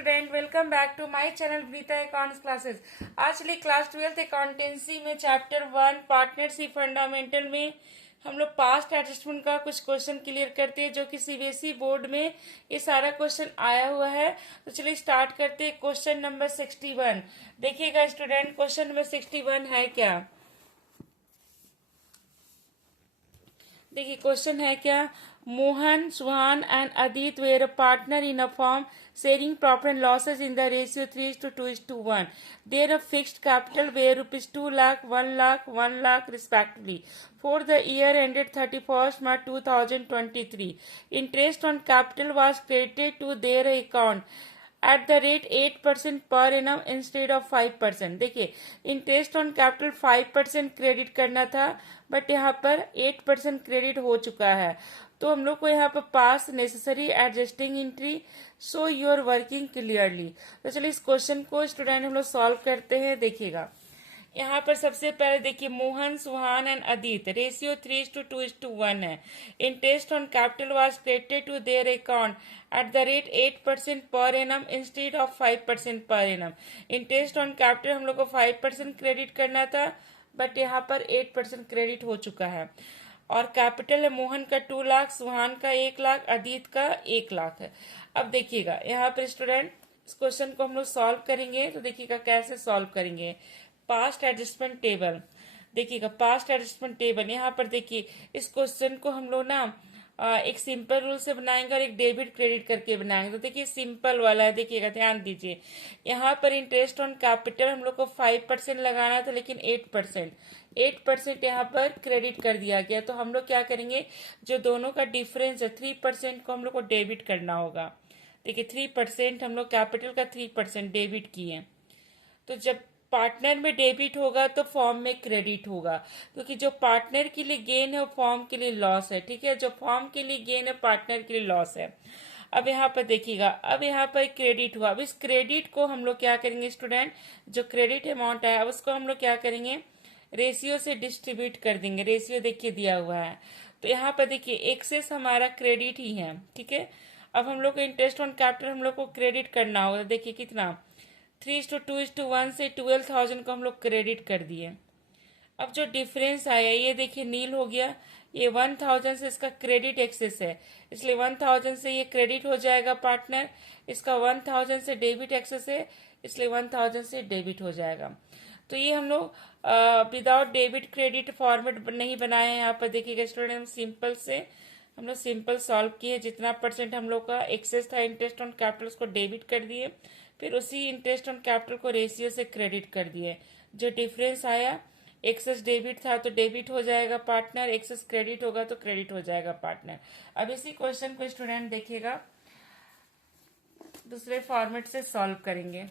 Student, welcome back to my channel ब्रीता accounts classes. आज चलिए क्लास 12th अकाउंटेंसी में चैप्टर 1 पार्टनरशिप फंडामेंटल में हम लोग पास्ट एडजस्टमेंट का कुछ क्वेश्चन क्लियर करते हैं, जो कि सीबीएसई बोर्ड में ये सारा क्वेश्चन आया हुआ है। तो चलिए स्टार्ट करते हैं। क्वेश्चन नंबर 61 देखिएगा स्टूडेंट, क्वेश्चन नंबर 61 है क्या। देखिए क्वेश्चन है क्या। Mohan, Suhan and Adit were a partner in a firm sharing profit and losses in the ratio 3:2:1. Their fixed capital were rupees 2 lakh, 1 lakh, 1 lakh respectively. For the year ended 31st March 2023, interest on capital was credited to their account eight the rate 8% per annum instead of 5%। देखिए interest on capital 5% credit करना था, but यहाँ पर 8% credit हो चुका है। तो हम लोग को यहाँ पर pass necessary adjusting entry so you are working clearly. तो चलिए इस क्वेश्चन को स्टूडेंट हम लोग सॉल्व करते हैं। देखिएगा यहाँ पर सबसे पहले देखिए मोहन, सुहान एंड अदित रेशियो 3:2:1 है। Interest on capital was credited to their account at the rate 8% per annum instead of 5% per annum. Interest on capital हम लोग को 5% क्रेडिट करना था, बट यहाँ पर 8% क्रेडिट हो चुका है। और कैपिटल है मोहन का 2 लाख, सुहान का 1 लाख, अदित का 1 लाख है। अब देखिएगा यहाँ पर स्टूडेंट इस क्वेश्चन को हम लोग सॉल्व करेंगे। तो देखिएगा कैसे सॉल्व करेंगे। पास्ट एडजस्टमेंट टेबल, देखिएगा पास्ट एडजस्टमेंट टेबल। यहाँ पर देखिए इस क्वेश्चन को हम लोग ना एक सिंपल रूल से बनाएंगे और एक डेबिट क्रेडिट करके बनाएंगे। तो देखिए सिंपल वाला है, देखिएगा ध्यान दीजिए। यहाँ पर इंटरेस्ट ऑन कैपिटल हम लोग को 5% लगाना था, लेकिन 8% यहाँ पर क्रेडिट कर दिया गया। तो हम लोग क्या करेंगे, जो दोनों का डिफरेंस है 3% को हम लोग को डेबिट करना होगा। देखिए 3% हम लोग कैपिटल का 3% डेबिट किए। तो जब पार्टनर में डेबिट होगा तो फॉर्म में क्रेडिट होगा, क्योंकि जो पार्टनर के लिए गेन है वो फॉर्म के लिए लॉस है। ठीक है, जो फॉर्म के लिए गेन है पार्टनर के लिए लॉस है। अब यहाँ पर देखिएगा, अब यहाँ पर क्रेडिट हुआ। अब इस क्रेडिट को हम लोग क्या करेंगे स्टूडेंट, जो क्रेडिट अमाउंट है उसको हम लोग क्या करेंगे, रेशियो से डिस्ट्रीब्यूट कर देंगे। रेशियो देखिए दिया हुआ है। तो यहाँ पर देखिए एक्सेस हमारा क्रेडिट ही है। ठीक है, अब हम लोग को इंटरेस्ट ऑन कैपिटल हम लोग को क्रेडिट करना होगा। देखिए कितना 3:2:1 से 12,000 को हम लोग क्रेडिट कर दिए। अब जो डिफरेंस आया ये देखिए नील हो गया। ये 1,000 से इसका क्रेडिट एक्सेस है, इसलिए 1,000 से ये क्रेडिट हो जाएगा पार्टनर। इसका 1,000 से डेबिट एक्सेस है, इसलिए 1,000 से डेबिट हो जाएगा। तो ये हम लोग विदाउट डेबिट क्रेडिट फॉर्मेट नहीं बनाए हैं। यहाँ पर देखिएगा स्टूडेंट, हम सिंपल से हम लोग सिंपल सॉल्व किए। जितना परसेंट हम लोग का एक्सेस था इंटरेस्ट ऑन कैपिटल उसको डेबिट कर दिए, फिर उसी इंटरेस्ट ऑन कैपिटल को रेशियो से क्रेडिट कर दिए। जो डिफरेंस आया, एक्सेस डेबिट था तो डेबिट हो जाएगा पार्टनर, एक्सेस क्रेडिट होगा तो क्रेडिट हो जाएगा पार्टनर। अब इसी क्वेश्चन को स्टूडेंट देखिएगा दूसरे फॉर्मेट से सॉल्व करेंगे।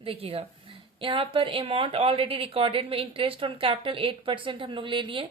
देखिएगा यहाँ पर अमाउंट ऑलरेडी रिकॉर्डेड में इंटरेस्ट ऑन कैपिटल 8% हम लोग ले लिए।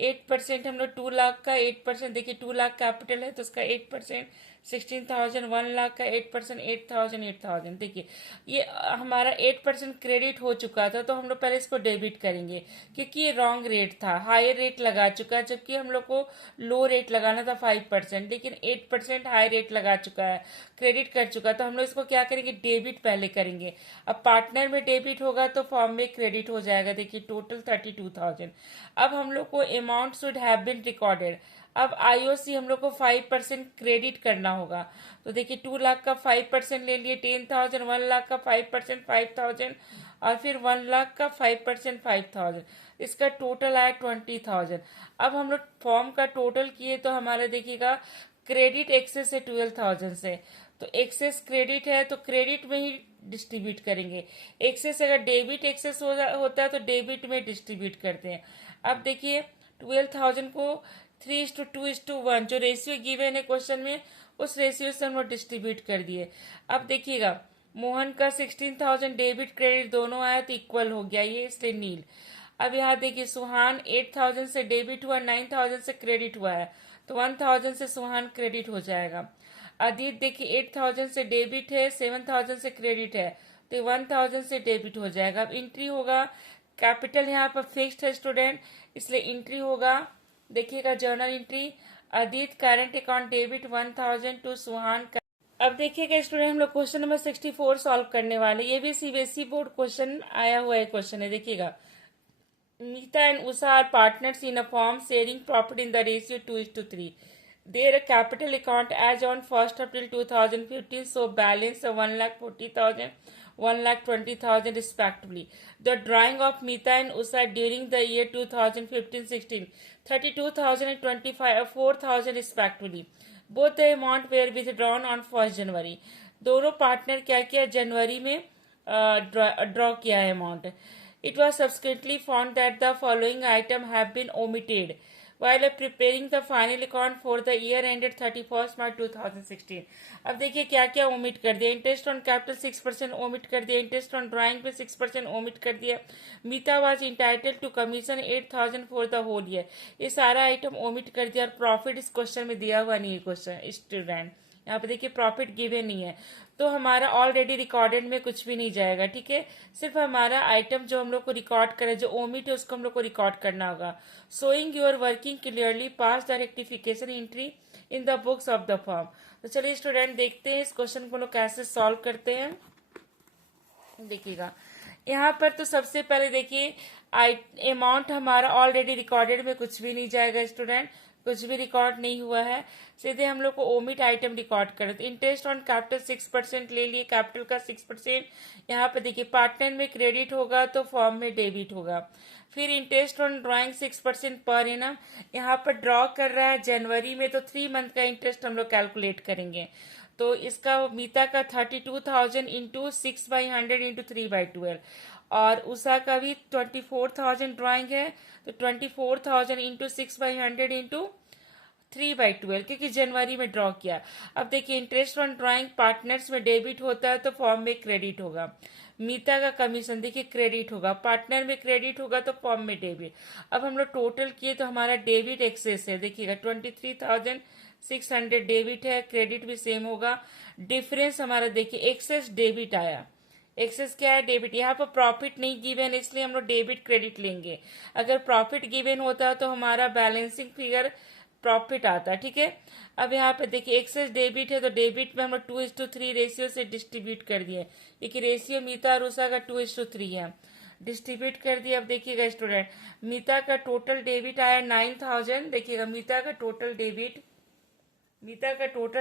8% हम लोग 2 लाख का 8%, देखिए 2 लाख कैपिटल है तो उसका 8% 16,000, 1 लाख का 8% 8,000। देखिए ये हमारा 8% क्रेडिट हो चुका था, तो हम लोग पहले इसको डेबिट करेंगे, क्योंकि ये रॉन्ग रेट था, हायर रेट लगा चुका है, जबकि हम लोग को लो रेट लगाना था 5%, लेकिन 8% हाई रेट लगा चुका है, क्रेडिट कर चुका। तो हम लोग इसको क्या करेंगे, डेबिट पहले करेंगे। अब पार्टनर में डेबिट होगा तो फॉर्म में क्रेडिट हो जाएगा। देखिए टोटल 32,000। अब हम लोग को amount should have been recorded. अब आईओसी हम लोग को 5% क्रेडिट करना होगा। तो देखिए 2 लाख का 5% ले लिए 10,000, 1 लाख का 5% 5,000, और फिर 1 लाख का 5% 5,000। इसका टोटल आया 20,000। अब हम लोग फॉर्म का टोटल किए तो हमारा देखिएगा क्रेडिट एक्सेस है 12,000 से, तो एक्सेस क्रेडिट है तो क्रेडिट में ही डिस्ट्रीब्यूट करेंगे। एक्सेस अगर डेबिट एक्सेस होता है तो डेबिट में डिस्ट्रीब्यूट करते हैं। अब देखिए 12,000 को 3:2:1 जो रेशियो गिवन है क्वेश्चन में, उस रेशियो से हम लोग डिस्ट्रीब्यूट कर दिए। अब देखिएगा मोहन का 16,000 डेबिट क्रेडिट दोनों आया तो इक्वल हो गया ये, इसलिए नील। अब यहाँ देखिए सुहान 8,000 से डेबिट हुआ, 9,000 से क्रेडिट हुआ है, तो 1,000 से सुहान क्रेडिट हो जाएगा। अदित देखिए 8,000 से डेबिट है, 7,000 से क्रेडिट है, तो 1,000 से डेबिट हो जाएगा। अब एंट्री होगा, कैपिटल यहाँ पर फिक्स्ड है स्टूडेंट, इसलिए एंट्री होगा। देखिएगा journal entry Adit current account debit 1000 to Suhan. अब देखिएगा स्टूडेंट, हम लोग क्वेश्चन नंबर 64 सॉल्व करने वाले। ये भी सीबीएसई बोर्ड क्वेश्चन आया हुआ है क्वेश्चन है, देखिएगा। Meeta and Usha are partners in a firm sharing profit in the ratio 2:3. Their capital account as on 1st April 2015 so balance of 1,40,000, 1,20,000 respectively. The drawing of Meeta and Usha during the year 2015-16, 32,000 and 25 4,000 respectively. Both the amount were withdrawn on 1st January. दोनों partner क्या किया, जनवरी में draw किया है amount. It was subsequently found that the following items have been omitted while preparing the final account for the year ended 31st March 2016. अब देखिए क्या क्या ओमिट कर दिया। इंटरेस्ट ऑन कैपिटल 6% ओमिट कर दिया, इंटरेस्ट ऑन ड्राइंग पे 6% omit कर दिया। Meeta was entitled to commission 8,000 for the whole year, ये सारा आइटम ओमिट कर दिया। और प्रॉफिट इस क्वेश्चन में दिया हुआ नहीं है क्वेश्चन स्टूडेंट, यहाँ पे देखिए प्रॉफिट गिवन नहीं है, तो हमारा ऑलरेडी रिकॉर्डेड में कुछ भी नहीं जाएगा, ठीक है। सिर्फ हमारा आइटम जो हम लोग को रिकॉर्ड करे, जो ओमिट है उसको हम लोग को रिकॉर्ड करना होगा। Showing your working clearly pass the rectification entry in the books of the firm. तो चलिए स्टूडेंट देखते हैं इस क्वेश्चन को लोग कैसे सॉल्व करते हैं। देखिएगा यहाँ पर तो सबसे पहले देखिए अमाउंट हमारा ऑलरेडी रिकॉर्डेड में कुछ भी नहीं जाएगा स्टूडेंट, कुछ भी रिकॉर्ड नहीं हुआ है। सीधे हम लोग को ओमिट आइटम रिकॉर्ड करें। तो इंटरेस्ट ऑन कैपिटल 6% ले लिए, कैपिटल का 6%। यहाँ पे देखिए पार्टनर में क्रेडिट होगा तो फॉर्म में डेबिट होगा। फिर interest on drawing 6% per annum, यहाँ पर ड्रॉ कर रहा है जनवरी में, तो 3 मंथ का इंटरेस्ट हम लोग कैलकुलेट करेंगे। तो इसका मीता का 32,000 इंटू 6/100 इंटू 3/12, और उषा का भी 24,000 ड्राइंग है, तो 24,000 इंटू 6/100 इंटू 3/12, क्योंकि जनवरी में ड्रॉ किया। अब देखिए इंटरेस्ट ऑन ड्राइंग पार्टनर्स में डेबिट होता है तो फॉर्म में क्रेडिट होगा। मीता का कमीशन देखिए क्रेडिट होगा, पार्टनर में क्रेडिट होगा तो फॉर्म में डेबिट। अब हम लोग टोटल किए तो हमारा डेबिट एक्सेस है, देखिएगा 23,600 डेबिट है, क्रेडिट भी सेम होगा। डिफरेंस हमारा देखिए एक्सेस डेबिट आया, एक्सेस क्या है, डेबिट। यहाँ पर प्रॉफिट नहीं गिवन इसलिए हम लोग डेबिट क्रेडिट लेंगे। अगर प्रॉफिट गिवन होता तो हमारा बैलेंसिंग फिगर प्रॉफिट आता, ठीक है। अब यहाँ पे देखिए एक्सेस डेबिट है तो डेबिट में हम लोग 2:3 रेशियो से डिस्ट्रीब्यूट कर दिए, क्योंकि रेशियो मीता और उषा का 2:3 है, डिस्ट्रीब्यूट कर दिया। अब देखिएगा स्टूडेंट, मीता का टोटल डेबिट आया 9,000, देखिएगा मीता का टोटल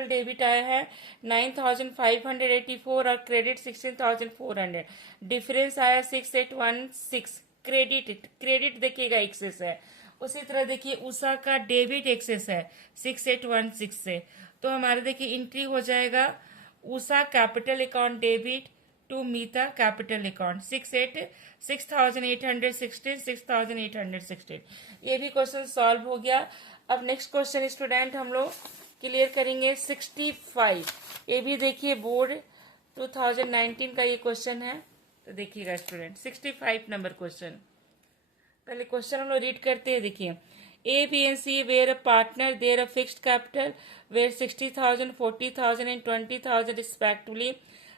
डेबिट आया है 9,584 और क्रेडिट 16,400। डिफरेंस आया 6,816। क्रेडिट देखिएगा एक्सेस है। उसी तरह देखिए उषा का डेबिट एक्सेस है 6,816 से, तो हमारा देखिए एंट्री हो जाएगा Usha capital account debit to Meeta capital account 6,816। ये भी क्वेश्चन सॉल्व हो गया। अब नेक्स्ट क्वेश्चन स्टूडेंट हम लोग क्लियर करेंगे 65। ये भी देखिए बोर्ड 2019 का ये क्वेश्चन है, तो देखिएगा स्टूडेंट 65 नंबर क्वेश्चन। पहले क्वेश्चन हम लोग रीड करते हैं। देखिए A B and C were a partner there a fixed capital were 60,000, 40,000 and 20,000 respectively.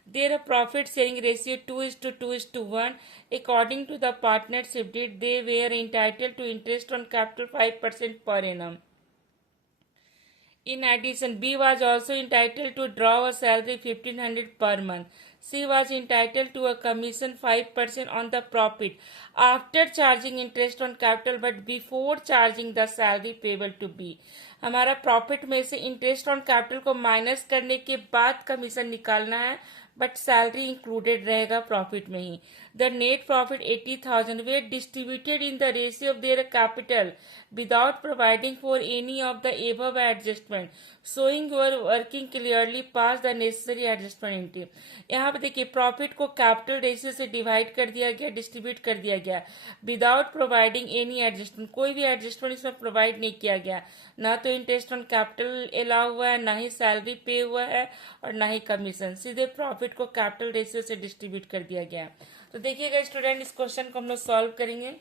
There a profit sharing ratio 2:2:1 according to the partnership deed they were entitle to interest on capital 5% per annum. In addition, B was also entitled to draw a salary 1,500 per month. C was entitled to a commission 5% on the profit after charging interest on capital but before charging the salary payable to B. हमारा profit में से interest on capital को minus करने के बाद commission निकालना है, but salary included रहेगा प्रॉफिट में ही। The net profit 80,000 were distributed in the ratio of their capital without providing for any of the above adjustment, showing your working clearly pass the necessary adjustment entry. यहाँ पे देखिए profit को capital ratio से divide कर दिया गया, distribute कर दिया गया विदाउट प्रोवाइडिंग एनी एडजस्टमेंट, कोई भी एडजस्टमेंट इसमें प्रोवाइड नहीं किया गया। ना तो इंटरेस्ट ऑन कैपिटल अलाउ हुआ है, ना ही सैलरी पे हुआ है, और ना ही कमीशन। सीधे प्रॉफिट को कैपिटल रेशियो से डिस्ट्रीब्यूट कर दिया गया। तो देखिएगा स्टूडेंट इस क्वेश्चन को हम लोग सॉल्व करेंगे।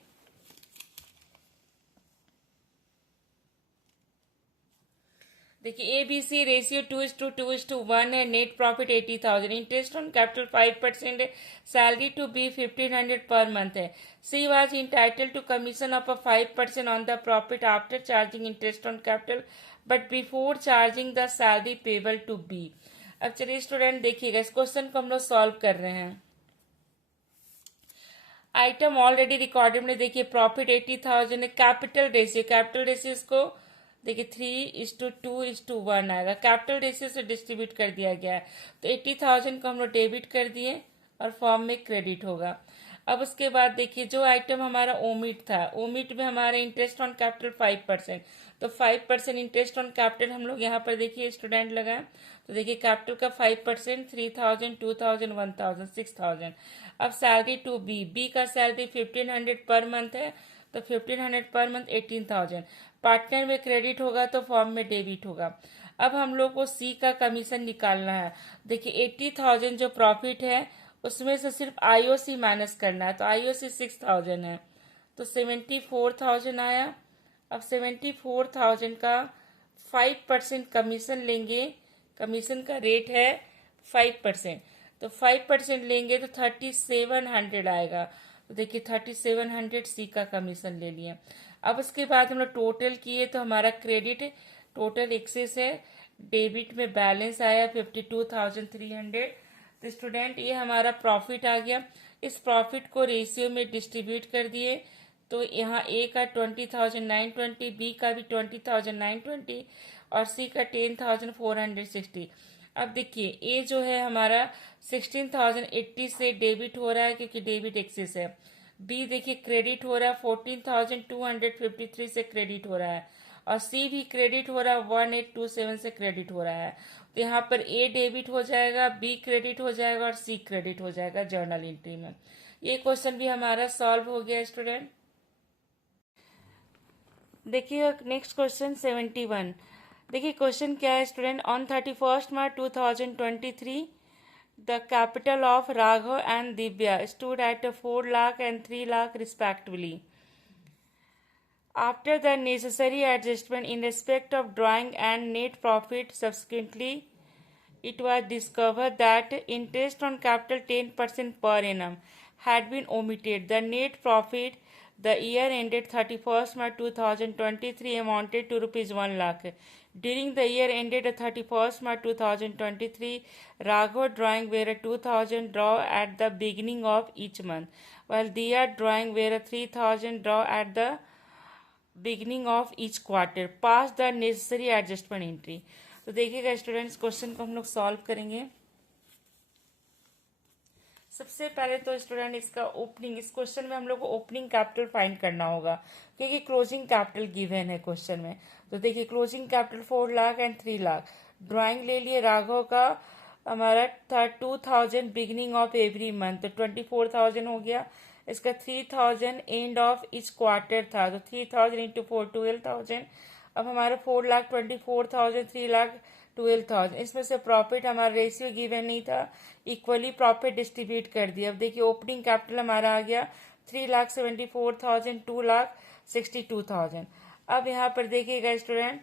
देखिए ABC रेशियो 2:2:1 है, net profit 80,000, interest on capital 5% है, सैलरी टू बी 1,500 पर मंथ है. C was entitled to commission of 5% on the profit after charging interest on capital but before charging the salary payable to B. अब चलिए student देखिएगा, इस question को हम लोग सॉल्व कर रहे हैं. आइटम ऑलरेडी रिकॉर्डेड में देखिए प्रॉफिट 80,000 है, कैपिटल रेशियो इसको देखिए 3:2:1 आएगा. कैपिटल रेशियो से डिस्ट्रीब्यूट कर दिया गया है, तो 80,000 को हम लोग डेबिट कर दिए और फॉर्म में क्रेडिट होगा. अब उसके बाद देखिए जो आइटम हमारा ओमिट था, ओमिट में हमारा इंटरेस्ट ऑन कैपिटल 5%, तो 5% इंटरेस्ट ऑन कैपिटल हम लोग यहाँ पर देखिए स्टूडेंट लगाए. तो देखिए कैपिटल का 5% 3,000, 2,000, 1,000, 6,000. अब सैलरी टू बी का सैलरी 1,500 पर मंथ है, तो 1,500 पर मंथ 18,000. पार्टनर में क्रेडिट होगा तो फॉर्म में डेबिट होगा. अब हम लोग को सी का कमीशन निकालना है. देखिए 80,000 जो प्रॉफिट है उसमें से सिर्फ आईओसी माइनस करना है, तो आईओसी 6,000 है, तो 74,000 आया. अब 74,000 का 5% कमीशन लेंगे, कमीशन का रेट है 5%, तो 5% लेंगे तो 3,700 आएगा. तो देखिए 3,700 सी का कमीशन ले लिया. अब उसके बाद हम लोग टोटल किए तो हमारा क्रेडिट टोटल एक्सेस है, डेबिट में बैलेंस आया 52,300. तो स्टूडेंट ये हमारा प्रॉफिट आ गया. इस प्रॉफिट को रेशियो में डिस्ट्रीब्यूट कर दिए, तो यहाँ ए का 20,920, बी का भी 20,920 और सी का 10,460. अब देखिए ए जो है हमारा 16,080 से डेबिट हो रहा है क्योंकि डेबिट एक्सेस है. बी देखिए क्रेडिट हो रहा है 14,253 से क्रेडिट हो रहा है, और सी भी क्रेडिट हो रहा है 1,827 से क्रेडिट हो रहा है. तो यहाँ पर ए डेबिट हो जाएगा, बी क्रेडिट हो जाएगा और सी क्रेडिट हो जाएगा जर्नल एंट्री में. ये क्वेश्चन भी हमारा सॉल्व हो गया स्टूडेंट. देखिए नेक्स्ट क्वेश्चन 71. देखिए क्वेश्चन क्या है student. On 31 March 2023 the capital of Raghav and Divya stood at 4 lakh and 3 lakh respectively. After the necessary adjustment in respect of drawing and net profit subsequently, it was discovered that interest on capital 10% per annum had been omitted. The net profit the year ended 31st March 2023 amounted to rupees 1 lakh. During the year ended 31st March 2023, Raghav drawing were a 2,000 draw at the beginning of each month, while Diya drawing were a 3,000 draw at the beginning of each quarter. Pass the necessary adjustment entry. तो देखिएगा students question को हम लोग solve करेंगे. सबसे पहले तो student इसका ओपनिंग, इस क्वेश्चन में हम लोग को ओपनिंग कैपिटल फाइंड करना होगा क्योंकि क्लोजिंग कैपिटल गिवन है क्वेश्चन में. तो देखिए closing capital 4 lakh and 3 lakh. Drawing ले लिए राघव का हमारा था 2,000 बिगनिंग ऑफ एवरी मंथ, तो 24,000 हो गया. इसका 3,000 एंड ऑफ इच क्वार्टर था, तो 3,000 इंटू 4 12,000. अब हमारा 4 लाख 24,000, 3 लाख 12,000. इसमें से प्रॉफिट हमारा रेशियो गिवन नहीं था, इक्वली प्रॉफिट डिस्ट्रीब्यूट कर दिया. अब देखिए ओपनिंग कैपिटल हमारा आ गया 3,74,000, 2,62,000. अब यहाँ पर देखिएगा स्टूडेंट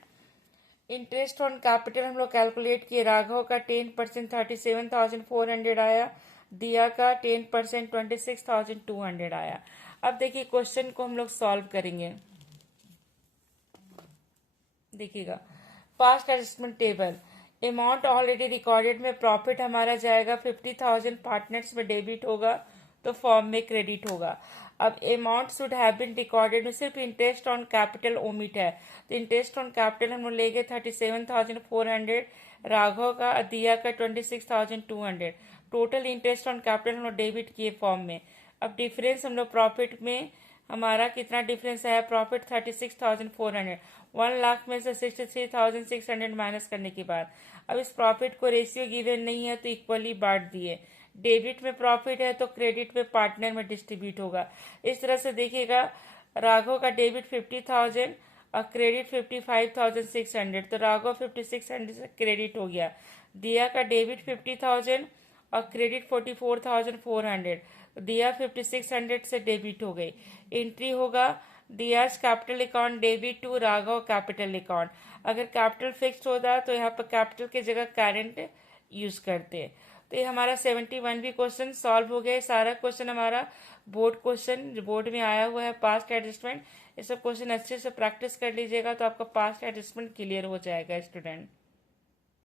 इंटरेस्ट ऑन कैपिटल हम लोग कैलकुलेट किए. राघव का 10% 37,400 आया, दिया का 10% 26,200 आया. अब देखिए क्वेश्चन को हम लोग सॉल्व करेंगे. देखिएगा past adjustment table, amount already recorded में प्रॉफिट हमारा जाएगा 50,000, पार्टनर्स में डेबिट होगा तो फॉर्म में क्रेडिट होगा. अब amount should have been recorded में सिर्फ इंटरेस्ट ऑन कैपिटल ओमिट है, तो इंटरेस्ट ऑन कैपिटल हम लोग ले गए 37,400, राघव का, दिया का 26,200. टोटल इंटरेस्ट ऑन कैपिटल हम लोग डेबिट किए फॉर्म में. अब डिफरेंस हम लोग प्रॉफिट में हमारा कितना डिफरेंस है, प्रॉफिट 36,400, 1 लाख में से 63,600 माइनस करने के बाद. अब इस प्रॉफिट को रेशियो गिवन नहीं है तो इक्वली बांट दिए. डेबिट में प्रॉफिट है तो क्रेडिट में पार्टनर में डिस्ट्रीब्यूट होगा. इस तरह से देखिएगा राघव का डेबिट 50,000 और क्रेडिट 55,600, तो राघव 5600 से क्रेडिट हो गया. दिया का डेबिट 50,000 और क्रेडिट 44,400, दिया 5600 से डेबिट हो गई. एंट्री होगा Diya's capital account, debit to Raghav capital account. अगर कैपिटल फिक्स्ड होता तो यहाँ पर कैपिटल की जगह करेंट यूज करते। तो ये हमारा 71 भी क्वेश्चन सॉल्व हो गए। सारा क्वेश्चन हमारा बोर्ड क्वेश्चन जो बोर्ड में आया हुआ है, पास्ट एडजस्टमेंट, ये सब क्वेश्चन अच्छे से प्रैक्टिस कर लीजिएगा तो आपका पास्ट एडजस्टमेंट क्लियर हो जाएगा स्टूडेंट।